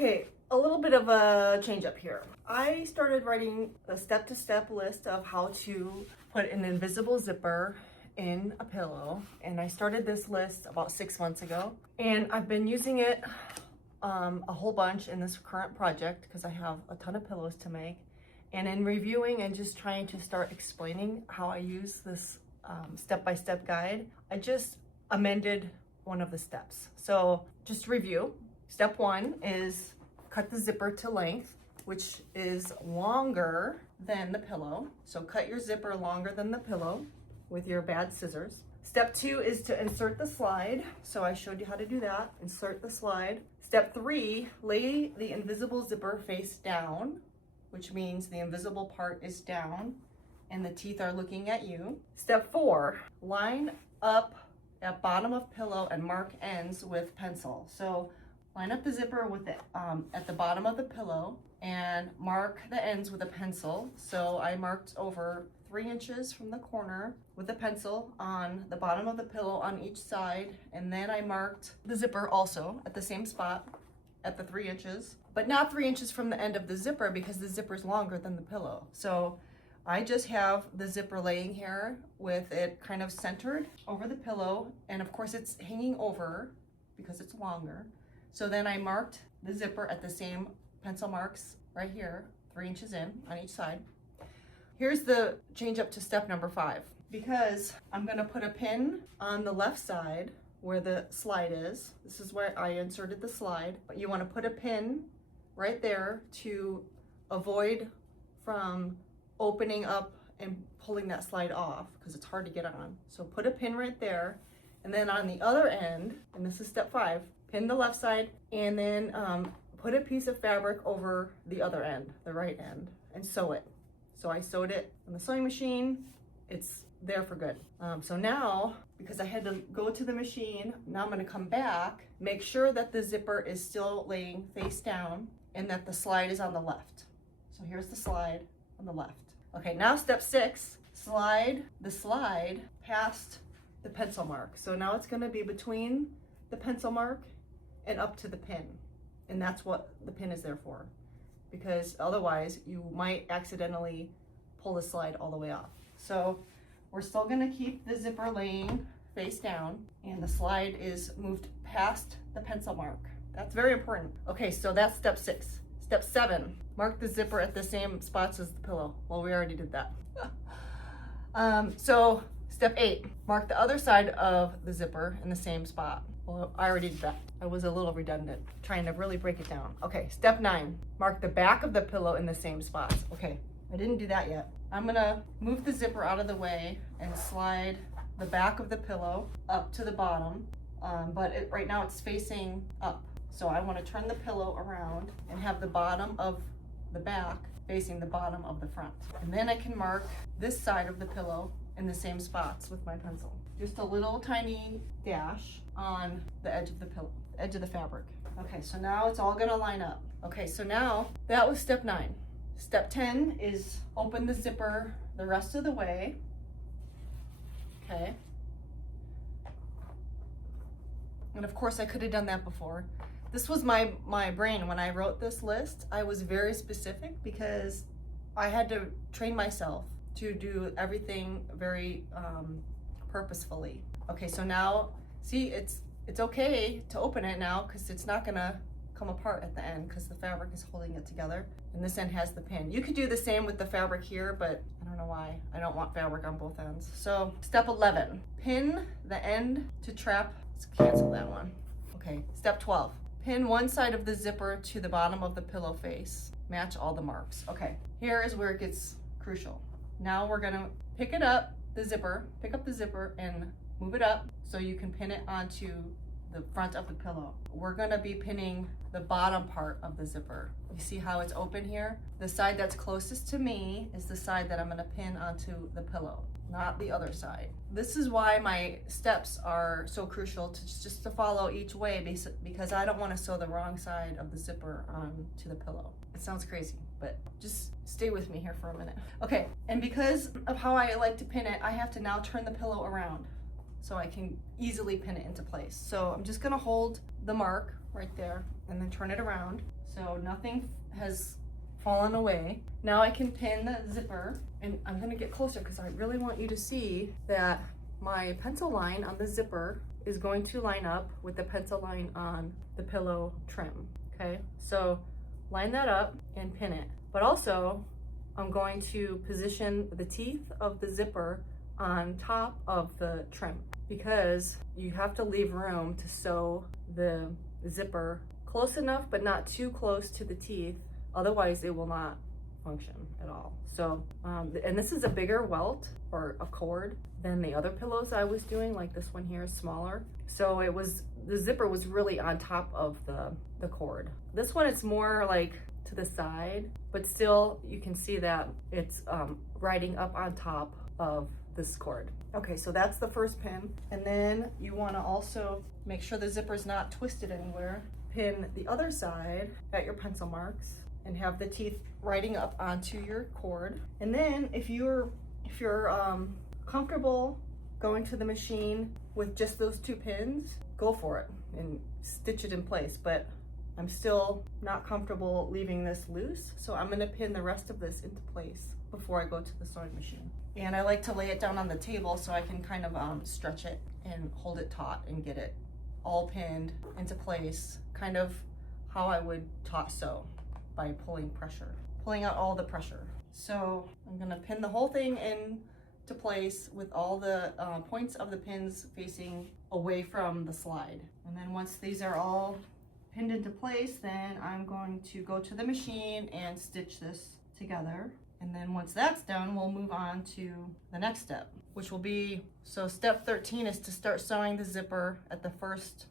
Okay, a little bit of a change up here. I started writing a step-to-step list of how to put an invisible zipper in a pillow, and I started this list about 6 months ago, and I've been using it a whole bunch in this current project because I have a ton of pillows to make. And in reviewing and just trying to start explaining how I use this step-by-step guide, I just amended one of the steps. So just to review, step 1 is cut the zipper to length, which is longer than the pillow. So cut your zipper longer than the pillow with your bad scissors. Step 2 is to insert the slide. So I showed you how to do that. Insert the slide. Step 3, lay the invisible zipper face down, which means the invisible part is down and the teeth are looking at you. Step 4, line up at bottom of pillow and mark ends with pencil. So line up the zipper with it at the bottom of the pillow and mark the ends with a pencil. So I marked over 3 inches from the corner with a pencil on the bottom of the pillow on each side, and then I marked the zipper also at the same spot at the 3 inches, but not 3 inches from the end of the zipper because the zipper is longer than the pillow. So I just have the zipper laying here with it kind of centered over the pillow, and of course it's hanging over because it's longer. So then I marked the zipper at the same pencil marks right here, 3 inches in on each side. Here's the change up to step number 5. Because I'm gonna put a pin on the left side where the slide is. This is where I inserted the slide, but you wanna put a pin right there to avoid from opening up and pulling that slide off because it's hard to get on. So put a pin right there, and then on the other end, and this is step 5, pin the left side, and then put a piece of fabric over the other end, the right end, and sew it. So I sewed it on the sewing machine. It's there for good. So now, because I had to go to the machine, now I'm gonna come back, make sure that the zipper is still laying face down and that the slide is on the left. So here's the slide on the left. Okay, now step 6, slide the slide past the pencil mark. So now it's gonna be between the pencil mark and up to the pin. And that's what the pin is there for, because otherwise you might accidentally pull the slide all the way off. So we're still gonna keep the zipper laying face down and the slide is moved past the pencil mark. That's very important. Okay, so that's step 6. Step 7, mark the zipper at the same spots as the pillow. Well, we already did that. So step 8, mark the other side of the zipper in the same spot. Well, I already did that. I was a little redundant, trying to really break it down. Okay, step 9, mark the back of the pillow in the same spots. Okay, I didn't do that yet. I'm gonna move the zipper out of the way and slide the back of the pillow up to the bottom, but right now it's facing up. So I wanna turn the pillow around and have the bottom of the back facing the bottom of the front. And then I can mark this side of the pillow in the same spots with my pencil. Just a little tiny dash on the edge of the pillow, edge of the fabric. Okay, so now it's all gonna line up. Okay, so now that was step 9. Step 10 is open the zipper the rest of the way. Okay. And of course I could have done that before. This was my brain when I wrote this list. I was very specific because I had to train myself to do everything very purposefully. Okay, so now, see, it's okay to open it now because it's not gonna come apart at the end because the fabric is holding it together. And this end has the pin. You could do the same with the fabric here, but I don't know why. I don't want fabric on both ends. So step 11, pin the end to trap. Let's cancel that one. Okay, step 12, pin one side of the zipper to the bottom of the pillow face. Match all the marks. Okay, here is where it gets crucial. Now we're gonna pick up the zipper and move it up so you can pin it onto the front of the pillow. We're gonna be pinning the bottom part of the zipper. You see how it's open here? The side that's closest to me is the side that I'm gonna pin onto the pillow, not the other side. This is why my steps are so crucial just to follow each way, because I don't wanna sew the wrong side of the zipper onto the pillow. It sounds crazy, but just stay with me here for a minute. Okay, and because of how I like to pin it, I have to now turn the pillow around so I can easily pin it into place. So I'm just gonna hold the mark right there and then turn it around So nothing has fallen away. Now I can pin the zipper, and I'm gonna get closer because I really want you to see that my pencil line on the zipper is going to line up with the pencil line on the pillow trim, okay? So line that up and pin it. But also, I'm going to position the teeth of the zipper on top of the trim because you have to leave room to sew the zipper close enough but not too close to the teeth, otherwise it will not function at all. So and this is a bigger welt or a cord than the other pillows I was doing, like this one here is smaller, so the zipper was really on top of the cord. This one it's more like to the side, but still you can see that it's riding up on top of this cord. Okay, so that's the first pin, and then you want to also make sure the zipper is not twisted anywhere. Pin the other side at your pencil marks and have the teeth riding up onto your cord. And then if you're comfortable going to the machine with just those 2 pins, go for it and stitch it in place. But I'm still not comfortable leaving this loose, so I'm gonna pin the rest of this into place before I go to the sewing machine. And I like to lay it down on the table so I can kind of stretch it and hold it taut and get it all pinned into place, kind of how I would taut sew, by pulling out all the pressure. So I'm gonna pin the whole thing into place with all the points of the pins facing away from the slide. And then once these are all pinned into place, then I'm going to go to the machine and stitch this together. And then once that's done, we'll move on to the next step, which will be, so step 13 is to start sewing the zipper at the first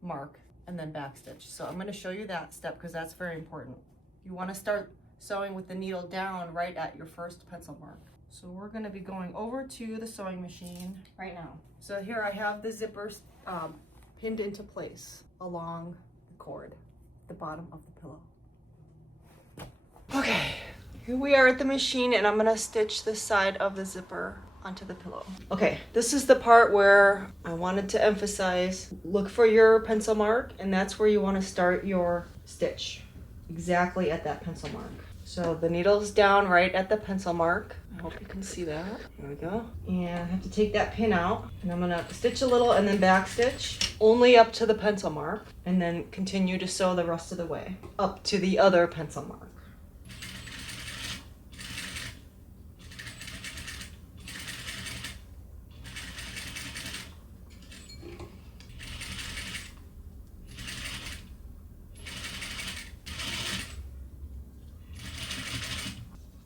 mark and then backstitch. So I'm going to show you that step because that's very important. You want to start sewing with the needle down right at your first pencil mark. So we're going to be going over to the sewing machine right now. So here I have the zipper pinned into place along the cord, the bottom of the pillow. Okay, here we are at the machine, and I'm going to stitch this side of the zipper onto the pillow. Okay, this is the part where I wanted to emphasize, look for your pencil mark, and that's where you want to start your stitch, exactly at that pencil mark. So the needle's down right at the pencil mark. I hope you can see that. There we go. And I have to take that pin out, and I'm gonna stitch a little and then back stitch only up to the pencil mark, and then continue to sew the rest of the way up to the other pencil mark.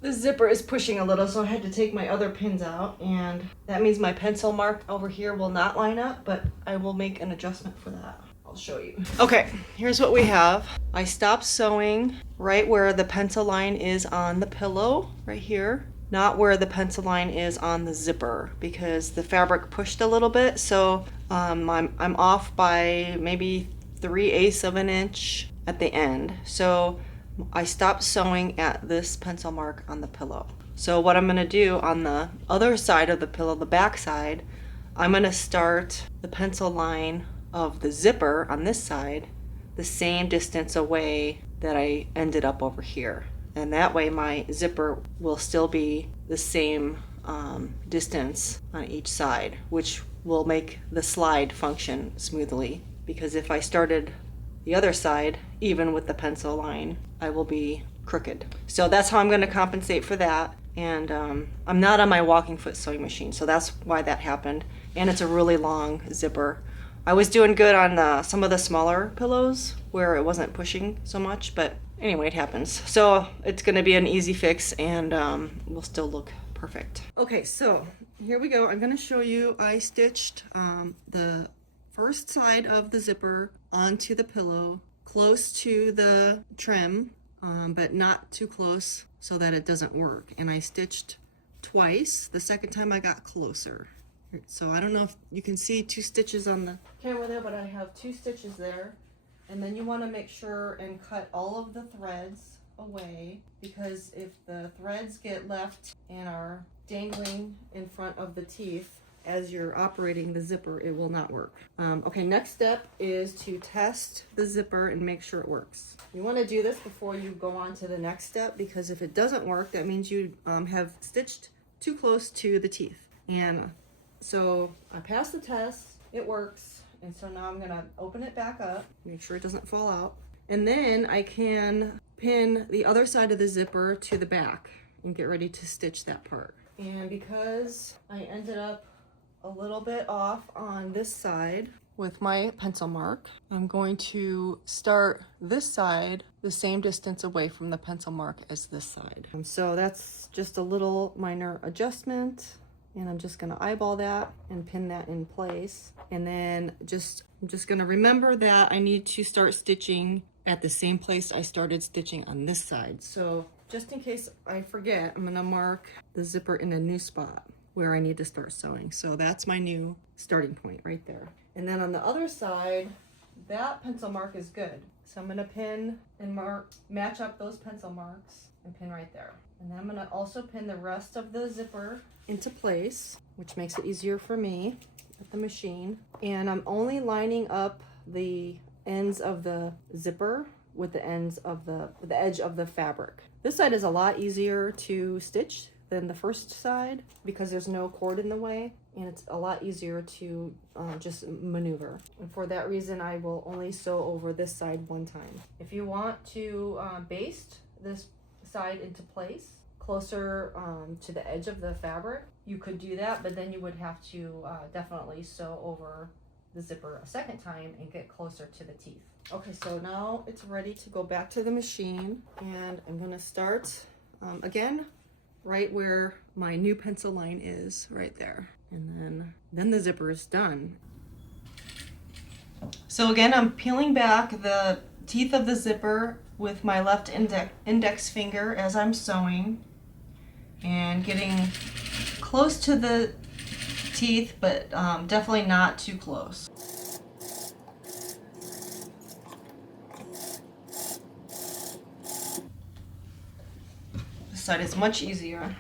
The zipper is pushing a little, so I had to take my other pins out, and that means my pencil mark over here will not line up, but I will make an adjustment for that. I'll show you. Okay, here's what we have. I stopped sewing right where the pencil line is on the pillow, right here, not where the pencil line is on the zipper, because the fabric pushed a little bit, so I'm off by maybe 3/8 of an inch at the end. So I stopped sewing at this pencil mark on the pillow. So what I'm going to do on the other side of the pillow, the back side, I'm going to start the pencil line of the zipper on this side the same distance away that I ended up over here. And that way my zipper will still be the same distance on each side, which will make the slide function smoothly. Because if I started the other side, even with the pencil line, I will be crooked. So that's how I'm going to compensate for that. And I'm not on my walking foot sewing machine, so that's why that happened. And it's a really long zipper. I was doing good on some of the smaller pillows where it wasn't pushing so much, but anyway, it happens. So it's going to be an easy fix, and will still look perfect. Okay, so here we go. I'm going to show you. I stitched the first side of the zipper onto the pillow, close to the trim, but not too close so that it doesn't work. And I stitched twice. The second time I got closer. So I don't know if you can see 2 stitches on the camera there, but I have 2 stitches there. And then you want to make sure and cut all of the threads away, because if the threads get left and are dangling in front of the teeth as you're operating the zipper, it will not work. Okay, next step is to test the zipper and make sure it works. You want to do this before you go on to the next step, because if it doesn't work, that means you have stitched too close to the teeth. And so I passed the test, it works. And so now I'm gonna open it back up, make sure it doesn't fall out. And then I can pin the other side of the zipper to the back and get ready to stitch that part. And because I ended up a little bit off on this side with my pencil mark, I'm going to start this side the same distance away from the pencil mark as this side. So that's just a little minor adjustment, and I'm just gonna eyeball that and pin that in place. And then I'm just gonna remember that I need to start stitching at the same place I started stitching on this side. So just in case I forget, I'm gonna mark the zipper in a new spot where I need to start sewing. So that's my new starting point right there. And then on the other side, that pencil mark is good. So I'm gonna pin and match up those pencil marks and pin right there. And then I'm gonna also pin the rest of the zipper into place, which makes it easier for me at the machine. And I'm only lining up the ends of the zipper with the ends of the edge of the fabric. This side is a lot easier to stitch than the first side because there's no cord in the way, and it's a lot easier to just maneuver. And for that reason, I will only sew over this side one time. If you want to baste this side into place closer to the edge of the fabric, you could do that, but then you would have to definitely sew over the zipper a second time and get closer to the teeth. Okay, so now it's ready to go back to the machine, and I'm gonna start again right where my new pencil line is, right there. And then the zipper is done. So again, I'm peeling back the teeth of the zipper with my left index finger as I'm sewing, and getting close to the teeth, but definitely not too close. This side is much easier.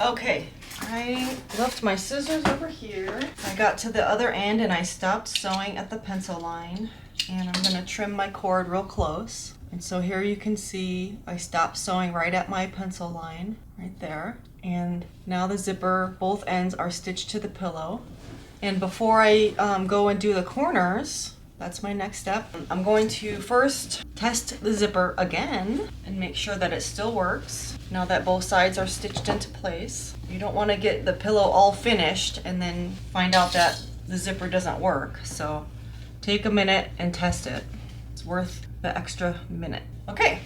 Okay, I left my scissors over here. I got to the other end and I stopped sewing at the pencil line, and I'm gonna trim my cord real close. And so here you can see I stopped sewing right at my pencil line, right there. And now the zipper, both ends are stitched to the pillow. And before I go and do the corners, that's my next step. I'm going to first test the zipper again and make sure that it still works now that both sides are stitched into place. You don't want to get the pillow all finished and then find out that the zipper doesn't work. So take a minute and test it. It's worth the extra minute. Okay,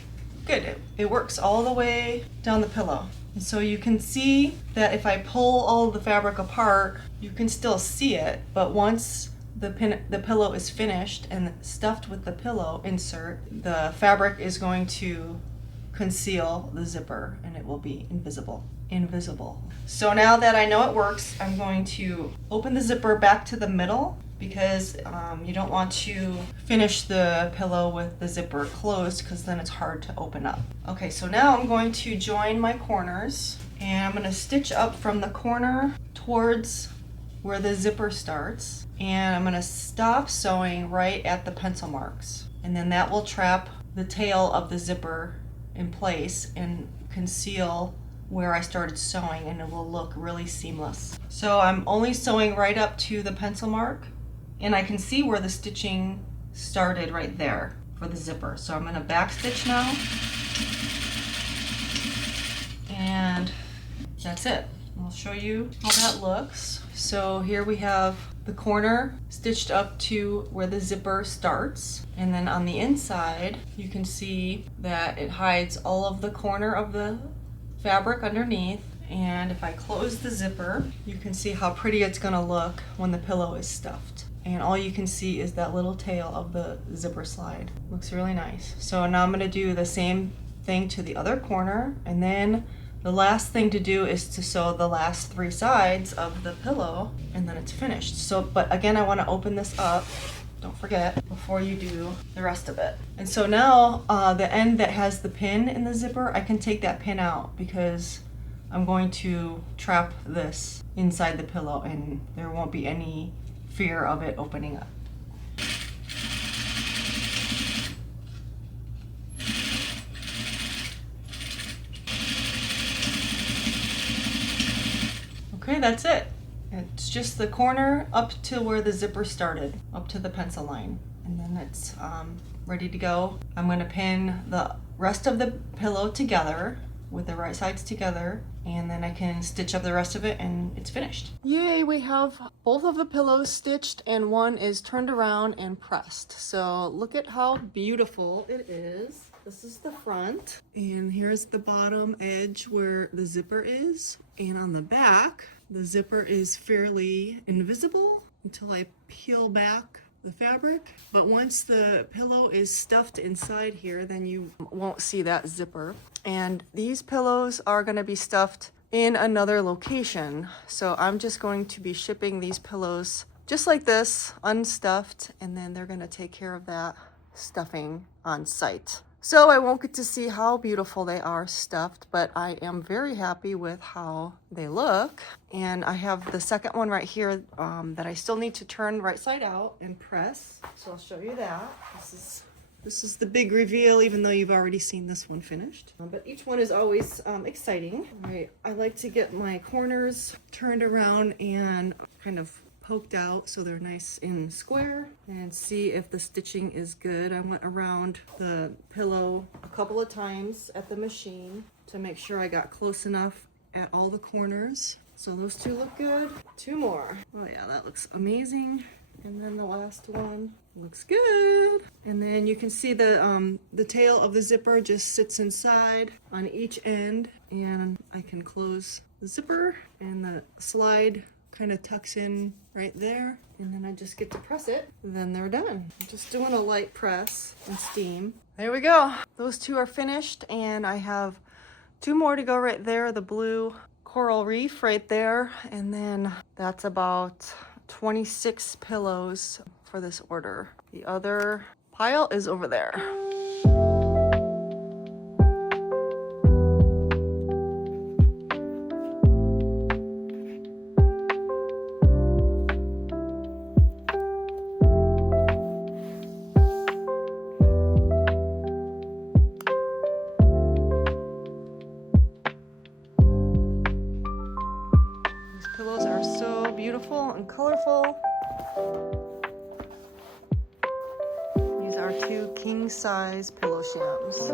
good. It works all the way down the pillow. And so you can see that if I pull all the fabric apart, you can still see it, but once the pillow is finished and stuffed with the pillow insert, the fabric is going to conceal the zipper and it will be invisible. So now that I know it works, I'm going to open the zipper back to the middle because you don't want to finish the pillow with the zipper closed because then it's hard to open up. Okay, so now I'm going to join my corners, and I'm going to stitch up from the corner towards where the zipper starts, and I'm going to stop sewing right at the pencil marks, and then that will trap the tail of the zipper in place and conceal where I started sewing, and it will look really seamless. So I'm only sewing right up to the pencil mark, and I can see where the stitching started right there for the zipper. So I'm going to back stitch now, and that's it. I'll show you how that looks. So here we have the corner stitched up to where the zipper starts. And then on the inside, you can see that it hides all of the corner of the fabric underneath. And if I close the zipper, you can see how pretty it's gonna look when the pillow is stuffed. And all you can see is that little tail of the zipper slide. Looks really nice. So now I'm gonna do the same thing to the other corner, and then the last thing to do is to sew the last 3 sides of the pillow, and then it's finished. So, but again, I wanna open this up, don't forget, before you do the rest of it. And so now, the end that has the pin in the zipper, I can take that pin out because I'm going to trap this inside the pillow and there won't be any fear of it opening up. Okay, that's it. It's just the corner up to where the zipper started, up to the pencil line. And then it's ready to go. I'm gonna pin the rest of the pillow together with the right sides together, and then I can stitch up the rest of it and it's finished. Yay, we have both of the pillows stitched and one is turned around and pressed. So look at how beautiful it is. This is the front, and here's the bottom edge where the zipper is. And on the back, the zipper is fairly invisible until I peel back the fabric. But once the pillow is stuffed inside here, then you won't see that zipper. And these pillows are gonna be stuffed in another location. So I'm just going to be shipping these pillows just like this, unstuffed, and then they're gonna take care of that stuffing on site. So I won't get to see how beautiful they are stuffed, but I am very happy with how they look. And I have the second one right here that I still need to turn right side out and press. So I'll show you that. This is the big reveal, even though you've already seen this one finished. But each one is always exciting. I like to get my corners turned around and kind of poked out so they're nice and square, and see if the stitching is good. I went around the pillow a couple of times at the machine to make sure I got close enough at all the corners. So those 2 look good. 2 more. Oh yeah, that looks amazing. And then the last one looks good. And then you can see the tail of the zipper just sits inside on each end, and I can close the zipper, and the slide kind of tucks in right there, and then I just get to press it, and then they're done. I'm just doing a light press and steam. There we go. Those 2 are finished, and I have 2 more to go right there, the blue coral reef right there, and then that's about 26 pillows for this order. The other pile is over there. Pillows are so beautiful and colorful. These are 2 king-size pillow shams.